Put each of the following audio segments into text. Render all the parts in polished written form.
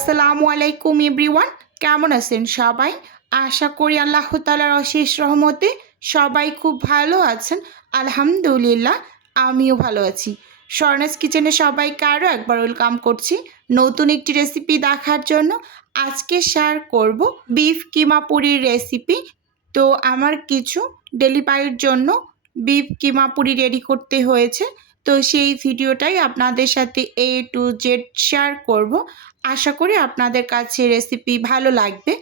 আসসালামু আলাইকুম এভরিওয়ান, কেমন আছেন সবাই? আশা করি আল্লাহ তাআলার অশেষ রহমতে সবাই খুব ভালো আছেন। আলহামদুলিল্লাহ, আমিও ভালো আছি। স্বর্ণাস কিচেনে সবাইকে আরও একবার ওয়েলকাম করছি নতুন একটি রেসিপি দেখার জন্য। আজকে শেয়ার করব বিফ কিমা পুরির রেসিপি। তো আমার কিছু ডেলিভারির জন্য বিফ কিমা পুরি রেডি করতে হয়েছে, তো সেই ভিডিওটাই আপনাদের সাথে A to Z শেয়ার করব। আশা করি আপনাদের কাছে রেসিপি ভালো লাগবে।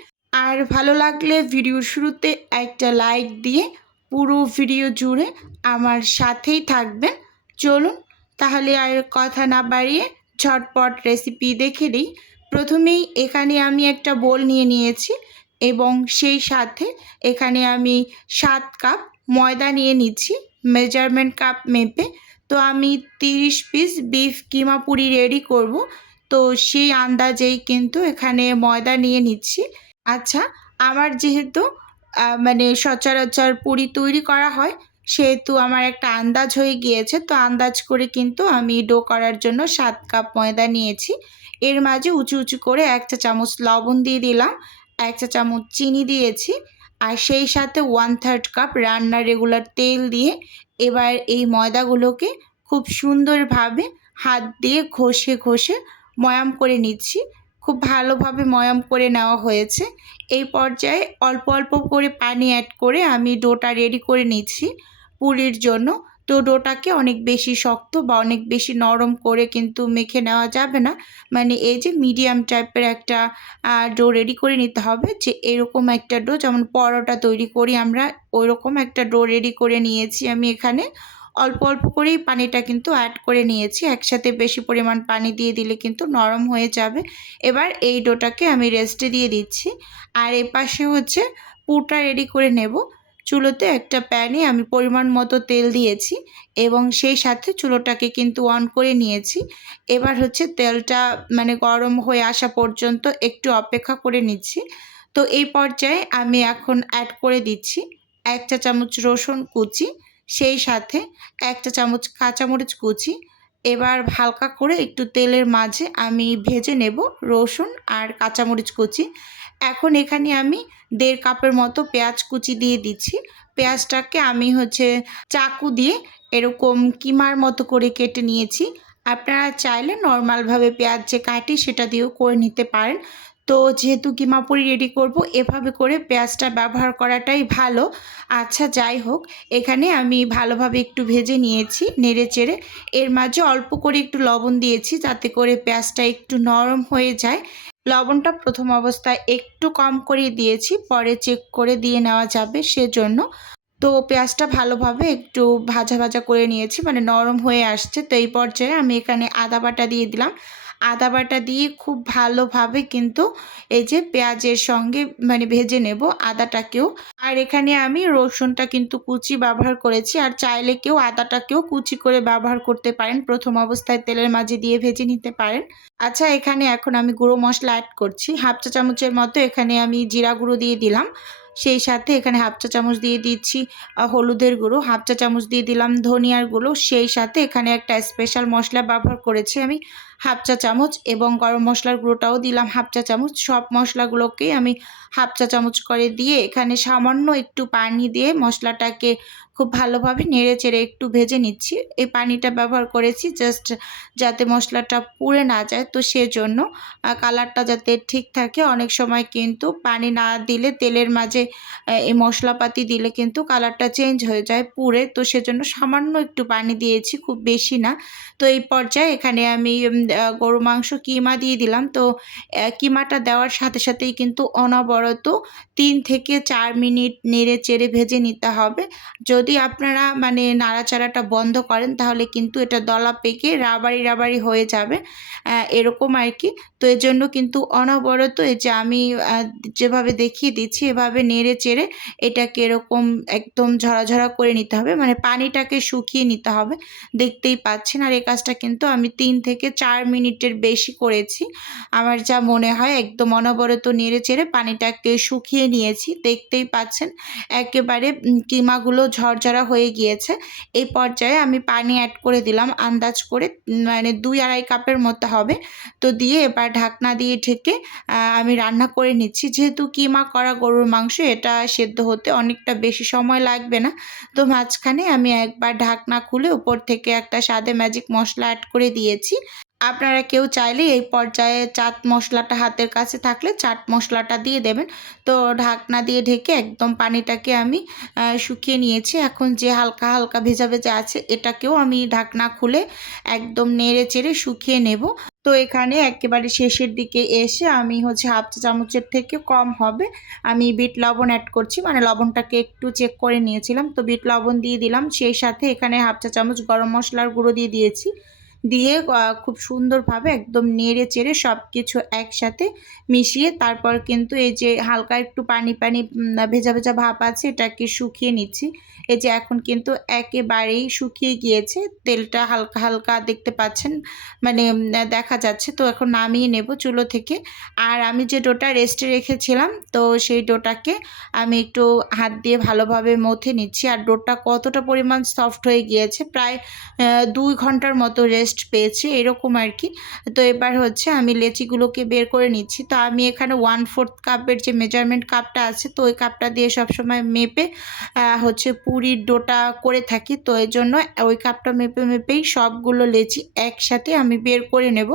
আর ভালো লাগলে ভিডিওর শুরুতে একটা লাইক দিয়ে পুরো ভিডিও জুড়ে আমার সাথেই থাকবেন। চলুন তাহলে আর কথা না বাড়িয়ে ঝটপট রেসিপি দেখে নিই। প্রথমেই এখানে আমি একটা বোল নিয়ে নিয়েছি এবং সেই সাথে এখানে আমি 7 কাপ ময়দা নিয়ে নিচ্ছি মেজারমেন্ট কাপ মেপে। তো আমি 30 পিস বিফ কিমা পুরি রেডি করব, তো সেই আন্দাজেই কিন্তু এখানে ময়দা নিয়ে নিচ্ছি। আচ্ছা, আমার যেহেতু মানে সচরাচর পুরি তৈরি করা হয়, সেহেতু আমার একটা আন্দাজ হয়ে গিয়েছে। তো আন্দাজ করে কিন্তু আমি ডো করার জন্য 7 কাপ ময়দা নিয়েছি। এর মাঝে উঁচু উঁচু করে 1 চা চামচ লবণ দিয়ে দিলাম, 1 চা চামচ চিনি দিয়েছি, আর সেই সাথে 1/3 কাপ রান্নার রেগুলার তেল দিয়ে এবার এই ময়দাগুলোকে খুব সুন্দরভাবে হাত দিয়ে ঘষে ঘষে ময়াম করে নিচ্ছি। খুব ভালোভাবে ময়াম করে নেওয়া হয়েছে। এই পর্যায়ে অল্প অল্প করে পানি অ্যাড করে আমি ডোটা রেডি করে নিচ্ছি পুরির জন্য। তো ডোটাকে অনেক বেশি শক্ত বা অনেক বেশি নরম করে কিন্তু মেখে নেওয়া যাবে না, মানে এই যে মিডিয়াম টাইপের একটা ডো রেডি করে নিতে হবে। যে এরকম একটা ডো, যেমন পরোটা তৈরি করি আমরা, ওইরকম একটা ডো রেডি করে নিয়েছি আমি। এখানে অল্প অল্প করেই পানিটা কিন্তু অ্যাড করে নিয়েছি, একসাথে বেশি পরিমাণ পানি দিয়ে দিলে কিন্তু নরম হয়ে যাবে। এবার এই ডোটাকে আমি রেস্টে দিয়ে দিচ্ছি। আর এপাশে হচ্ছে পুরটা রেডি করে নেব। চুলোতে একটা প্যানে আমি পরিমাণ মতো তেল দিয়েছি এবং সেই সাথে চুলোটাকে কিন্তু অন করে নিয়েছি। এবার হচ্ছে তেলটা মানে গরম হয়ে আসা পর্যন্ত একটু অপেক্ষা করে নিচ্ছি। তো এই পর্যায়ে আমি এখন অ্যাড করে দিচ্ছি 1 চা চামচ রসুন কুচি, সেই সাথে 1 চা চামচ কাঁচামরিচ কুচি। এবার হালকা করে একটু তেলের মাঝে আমি ভেজে নেব রসুন আর কাঁচামরিচ কুচি। এখন এখানে আমি 1.5 কাপের মতো পেঁয়াজ কুচি দিয়ে দিচ্ছি। পেঁয়াজটাকে আমি হচ্ছে চাকু দিয়ে এরকম কিমার মতো করে কেটে নিয়েছি। আপনারা চাইলে নর্মালভাবে পেঁয়াজ যে কাটি সেটা দিয়েও করে নিতে পারেন। তো যেহেতু কিমা পুরি রেডি করব, এভাবে করে পেঁয়াজটা ব্যবহার করাটাই ভালো। আচ্ছা, যাই হোক, এখানে আমি ভালোভাবে একটু ভেজে নিয়েছি নেড়ে চেড়ে। এর মাঝে অল্প করে একটু লবণ দিয়েছি যাতে করে পেঁয়াজটা একটু নরম হয়ে যায়। লবণটা প্রথম অবস্থায় একটু কম করে দিয়েছি, পরে চেক করে দিয়ে নেওয়া যাবে সেজন্য। তো পেঁয়াজটা ভালোভাবে একটু ভাজা ভাজা করে নিয়েছি, মানে নরম হয়ে আসছে। তো এই পর্যায়ে আমি এখানে আদা বাটা দিয়ে দিলাম। আদা বাটা দিয়ে খুব ভালোভাবে কিন্তু এই যে পেঁয়াজের সঙ্গে মানে ভেজে নেব আদাটাকেও। আর এখানে আমি রসুনটা কিন্তু কুচি ব্যবহার করেছি, আর চাইলে কেউ আদাটাকেও কুচি করে ব্যবহার করতে পারেন, প্রথম অবস্থায় তেলের মাঝে দিয়ে ভেজে নিতে পারেন। আচ্ছা, এখানে এখন আমি গুঁড়ো মশলা অ্যাড করছি 1/2 চা চামচের মতো। এখানে আমি জিরা গুঁড়ো দিয়ে দিলাম, সেই সাথে এখানে 1/2 চা চামচ দিয়ে দিচ্ছি হলুদের গুঁড়ো, 1/2 চা চামচ দিয়ে দিলাম ধনিয়ার গুঁড়ো, সেই সাথে এখানে একটা স্পেশাল মশলা ব্যবহার করেছি আমি 1/2 চা চামচ, এবং গরম মশলার গুঁড়োটাও দিলাম 1/2 চা চামচ। সব মশলাগুলোকেই আমি 1/2 চা চামচ করে দিয়ে এখানে সামান্য একটু পানি দিয়ে মশলাটাকে খুব ভালোভাবে নেড়ে চেড়ে একটু ভেজে নিচ্ছি। এই পানিটা ব্যবহার করেছি জাস্ট যাতে মশলাটা পুড়ে না যায়, তো সেজন্য কালারটা যাতে ঠিক থাকে। অনেক সময় কিন্তু পানি না দিলে তেলের মাঝে এই মশলাপাতি দিলে কিন্তু কালারটা চেঞ্জ হয়ে যায় পুড়ে, তো সেজন্য সামান্য একটু পানি দিয়েছি, খুব বেশি না। তো এই পর্যায়ে এখানে আমি গরু মাংস কিমা দিয়ে দিলাম। তো কিমাটা দেওয়ার সাথে সাথেই কিন্তু অনবরত 3 থেকে 4 মিনিট নেড়ে চেড়ে ভেজে নিতে হবে। যদি আপনারা মানে নাড়াচাড়াটা বন্ধ করেন তাহলে কিন্তু এটা দলা পেকে রাবারি রাবারি হয়ে যাবে, এরকম আর কি। তো এর জন্য কিন্তু অনবরত এই যে আমি যেভাবে দেখিয়ে দিচ্ছি এভাবে নেড়ে চেড়ে এটাকে এরকম একদম ঝরাঝরা করে নিতে হবে, মানে পানিটাকে শুকিয়ে নিতে হবে। দেখতেই পাচ্ছেন। আর এই কাজটা কিন্তু আমি 3 থেকে 4 মিনিটের বেশি করেছি আমার যা মনে হয়। একদম অনবরত নেড়ে চেড়ে পানিটাকে শুকিয়ে নিয়েছি, দেখতেই পাচ্ছেন একেবারে কিমাগুলো ঝরঝরা ঝরঝরা হয়ে গিয়েছে। এই পর্যায়ে আমি পানি অ্যাড করে দিলাম আন্দাজ করে, মানে 2-2.5 কাপের মতো হবে। তো দিয়ে এবার ঢাকনা দিয়ে ঢেকে আমি রান্না করে নিচ্ছি। যেহেতু কিমা করা গরুর মাংস, এটা সেদ্ধ হতে অনেকটা বেশি সময় লাগবে না। তো মাঝখানে আমি একবার ঢাকনা খুলে উপর থেকে একটা স্বাদে ম্যাজিক মশলা অ্যাড করে দিয়েছি। আপনারা কেউ চাইলে এই পর্যায়ে চাট মশলাটা হাতের কাছে থাকলে চাট মশলাটা দিয়ে দেবেন। তো ঢাকনা দিয়ে ঢেকে একদম পানিটাকে আমি শুকিয়ে নিয়েছি। এখন যে হালকা হালকা ভেজা ভেজা আছে, এটাকেও আমি ঢাকনা খুলে একদম নেড়ে চেড়ে শুকিয়ে নেব। তো এখানে একেবারে শেষের দিকে এসে আমি হচ্ছে হাফ চা চামচের থেকে কম হবে আমি বিট লবণ অ্যাড করছি, মানে লবণটাকে একটু চেক করে নিয়েছিলাম। তো বিট লবণ দিয়ে দিলাম, সেই সাথে এখানে হাফ চা চামচ গরম মশলার গুঁড়ো দিয়ে দিয়েছি। দিয়ে খুব সুন্দরভাবে একদম নেড়ে চেড়ে সব কিছু একসাথে মিশিয়ে তারপর কিন্তু এই যে হালকা একটু পানি পানি ভেজা ভেজা ভাব আছে, এটাকে শুকিয়ে নিচ্ছি। এই যে এখন কিন্তু একেবারেই শুকিয়ে গিয়েছে, তেলটা হালকা হালকা দেখতে পাচ্ছেন, মানে দেখা যাচ্ছে। তো এখন নামিয়ে নেব চুলো থেকে। আর আমি যে ডোটা রেস্টে রেখেছিলাম, তো সেই ডোটাকে আমি একটু হাত দিয়ে ভালোভাবে মথে নিচ্ছি। আর ডোটা কতটা পরিমাণ সফট হয়ে গিয়েছে, প্রায় 2 ঘন্টার মতো রেস্ট পেয়েছে এরকম আর কি। তো এবার হচ্ছে আমি লেচিগুলোকে বের করে নিচ্ছি। তো আমি এখানে 1/4 কাপের যে মেজারমেন্ট কাপটা আছে, তো ওই কাপটা দিয়ে সবসময় মেপে হচ্ছে পুরির ডোটা করে থাকি। তো এই জন্য ওই কাপটা মেপে মেপেই সবগুলো লেচি একসাথে আমি বের করে নেব।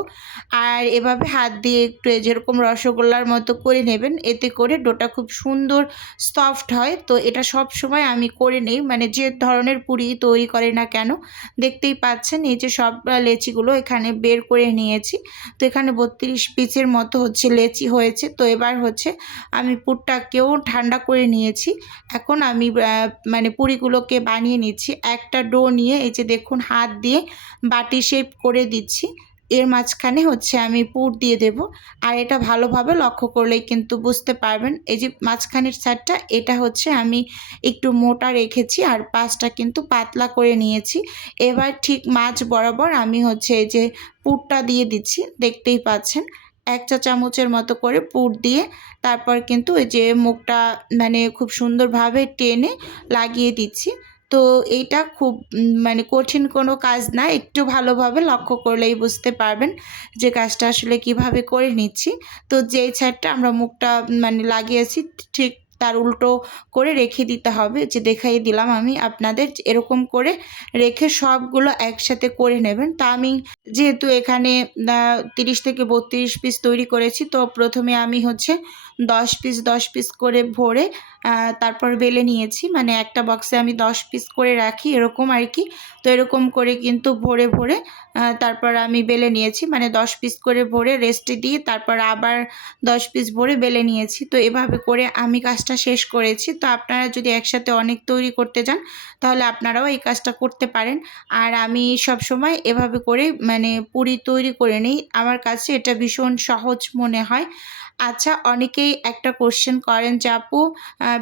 আর এভাবে হাত দিয়ে একটু যেরকম রসগোল্লার মতো করে নেবেন, এতে করে ডোটা খুব সুন্দর সফট হয়। তো এটা সব সময় আমি করে নেই, মানে যে ধরনের পুরি তৈরি করে না কেন। দেখতেই পাচ্ছেন এই যে সব লেচিগুলো এখানে বের করে নিয়েছি। তো এখানে 32 পিসের মতো হচ্ছে লেচি হয়েছে। তো এবার হচ্ছে আমি পুরটাকেও ঠান্ডা করে নিয়েছি। এখন আমি মানে পুরিগুলোকে বানিয়ে নিচ্ছি। একটা ডো নিয়ে এই যে দেখুন হাত দিয়ে বাটি শেপ করে দিচ্ছি। এর মাঝখানে হচ্ছে আমি পুর দিয়ে দেব। আর এটা ভালোভাবে লক্ষ্য করলেই কিন্তু বুঝতে পারবেন, এই যে মাঝখানের সাইডটা এটা হচ্ছে আমি একটু মোটা রেখেছি আর পাশটা কিন্তু পাতলা করে নিয়েছি। এবার ঠিক মাঝ বরাবর আমি হচ্ছে এই যে পুরটা দিয়ে দিচ্ছি, দেখতেই পাচ্ছেন 1 চা চামচের মতো করে পুর দিয়ে তারপর কিন্তু এই যে মুখটা মানে খুব সুন্দরভাবে টেনে লাগিয়ে দিচ্ছি। তো এইটা খুব মানে কঠিন কোনো কাজ না, একটু ভালোভাবে লক্ষ্য করলেই বুঝতে পারবেন যে কাজটা আসলে কিভাবে করে নিচ্ছি। তো যেই সাইডটা আমরা মুখটা মানে লাগিয়েছি, ঠিক তার উল্টো করে রেখে দিতে হবে। যে দেখাই দিলাম আমি আপনাদের, এরকম করে রেখে সবগুলো একসাথে করে নেবেন। তা আমি যেহেতু এখানে 30 থেকে 32 পিস তৈরি করেছি, তো প্রথমে আমি হচ্ছে 10 পিস করে ভরে তারপর বেলে নিয়েছি। মানে একটা বক্সে আমি 10 পিস করে রাখি এরকম আর কি। তো এরকম করে কিন্তু ভরে ভরে তারপর আমি বেলে নিয়েছি, মানে 10 পিস করে ভরে রেস্টে দিয়ে তারপর আবার 10 পিস ভরে বেলে নিয়েছি। তো এভাবে করে আমি কাজটা শেষ করেছি। তো আপনারা যদি একসাথে অনেক তৈরি করতে যান, তাহলে আপনারাও এই কাজটা করতে পারেন। আর আমি সবসময় এভাবে করে মানে পুরি তৈরি করে নিই, আমার কাছে এটা ভীষণ সহজ মনে হয়। আচ্ছা, অনেকেই একটা কোশ্চেন করেন যে আপু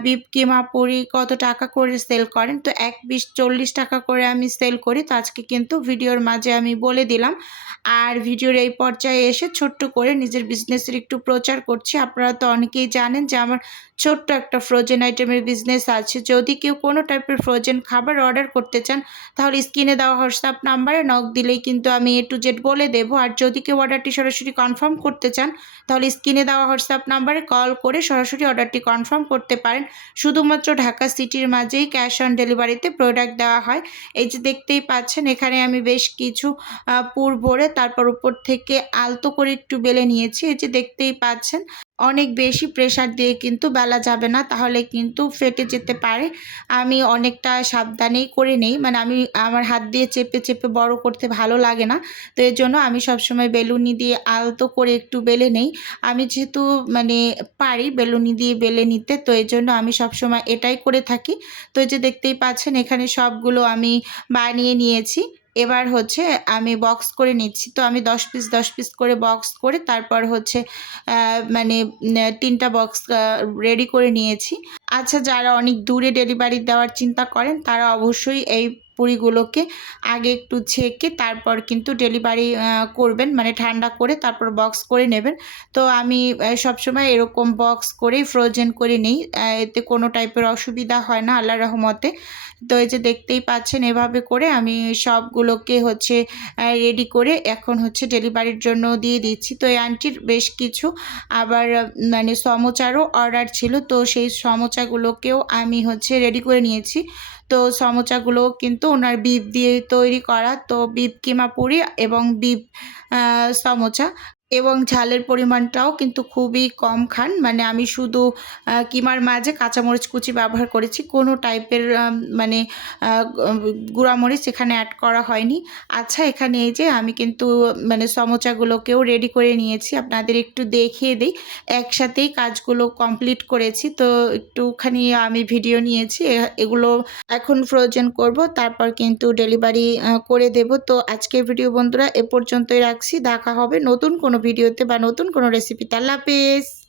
বিফ কিমা পুরি কত টাকা করে সেল করেন? তো এক পিস 40 টাকা করে আমি সেল করি। তো আজকে কিন্তু ভিডিওর মাঝে আমি বলে দিলাম। আর ভিডিওর এই পর্যায়ে এসে ছোট্ট করে নিজের বিজনেসের একটু প্রচার করছি। আপনারা তো অনেকেই জানেন যে আমার ছোট্ট একটা ফ্রোজেন আইটেমের বিজনেস আছে। যদি কেউ কোনো টাইপের ফ্রোজেন খাবার অর্ডার করতে চান, তাহলে স্ক্রিনে দেওয়া হোয়াটসঅ্যাপ নাম্বারে নক দিলেই কিন্তু আমি A to Z বলে দেবো। আর যদি কেউ অর্ডারটি সরাসরি কনফার্ম করতে চান, তাহলে স্ক্রিনে দেওয়া হোয়াটসঅ্যাপ নাম্বারে কল করে সরাসরি অর্ডারটি কনফার্ম করতে পারেন। শুধুমাত্র ঢাকা সিটির মাঝেই ক্যাশ অন ডেলিভারিতে প্রোডাক্ট দেওয়া হয়। এই যে দেখতেই পাচ্ছেন এখানে আমি বেশ কিছু পুর ভরে তারপর উপর থেকে আলতো করে একটু বেলে নিয়েছি। এই যে দেখতেই পাচ্ছেন অনেক বেশি প্রেসার দিয়ে কিন্তু বেলা যাবে না, তাহলে কিন্তু ফেটে যেতে পারে। আমি অনেকটা সাবধানেই করে নেই, মানে আমি আমার হাত দিয়ে চেপে চেপে বড় করতে ভালো লাগে না। তো এর জন্য আমি সবসময় বেলুনি দিয়ে আলতো করে একটু বেলে নেই। আমি যেহেতু মানে পারি বেলুনি দিয়ে বেলে নিতে, তো এই জন্য আমি সবসময় এটাই করে থাকি। তো এই যে দেখতেই পাচ্ছেন এখানে সবগুলো আমি বানিয়ে নিয়েছি। এবার হচ্ছে আমি বক্স করে নিচ্ছি। তো আমি 10 পিস করে বক্স করে তারপর হচ্ছে মানে 3টা বক্স রেডি করে নিয়েছি। আচ্ছা, যারা অনেক দূরে ডেলিভারি দেওয়ার চিন্তা করেন, তারা অবশ্যই এই পুরিগুলোকে আগে একটু ছেঁকে তারপর কিন্তু ডেলিভারি করবেন, মানে ঠান্ডা করে তারপর বক্স করে নেবেন। তো আমি সবসময় এরকম বক্স করেই ফ্রোজেন করে নিই, এতে কোনো টাইপের অসুবিধা হয় না আল্লাহর রহমতে। তো এই যে দেখতেই পাচ্ছেন এভাবে করে আমি সবগুলোকে হচ্ছে রেডি করে এখন হচ্ছে ডেলিভারির জন্য দিয়ে দিচ্ছি। তো এই আন্টির বেশ কিছু আবার মানে সমোচারও অর্ডার ছিল, তো সেই সমোচাগুলোকেও আমি হচ্ছে রেডি করে নিয়েছি। তো সমোচাগুলো কিন্তু ওনার বিফ দিয়ে তৈরি করা, তো বিফ কিমা পুরি এবং বিফ সমোচা, এবং ঝালের পরিমাণটাও কিন্তু খুবই কম খান। মানে আমি শুধু কিমার মাঝে কাঁচামরিচ কুচি ব্যবহার করেছি, কোনো টাইপের মানে গুঁড়ামরিচ এখানে অ্যাড করা হয়নি। আচ্ছা, এখানে এই যে আমি কিন্তু মানে সমোচাগুলোকেও রেডি করে নিয়েছি, আপনাদের একটু দেখিয়ে দিই। একসাথেই কাজগুলো কমপ্লিট করেছি, তো একটুখানি আমি ভিডিও নিয়েছি। এগুলো এখন ফ্রোজেন করব, তারপর কিন্তু ডেলিভারি করে দেব। তো আজকের ভিডিও বন্ধুরা এ পর্যন্তই রাখছি, দেখা হবে নতুন কোনো ভিডিওতে বা নতুন কোনো রেসিপিতে। আল্লাহ হাফেজ।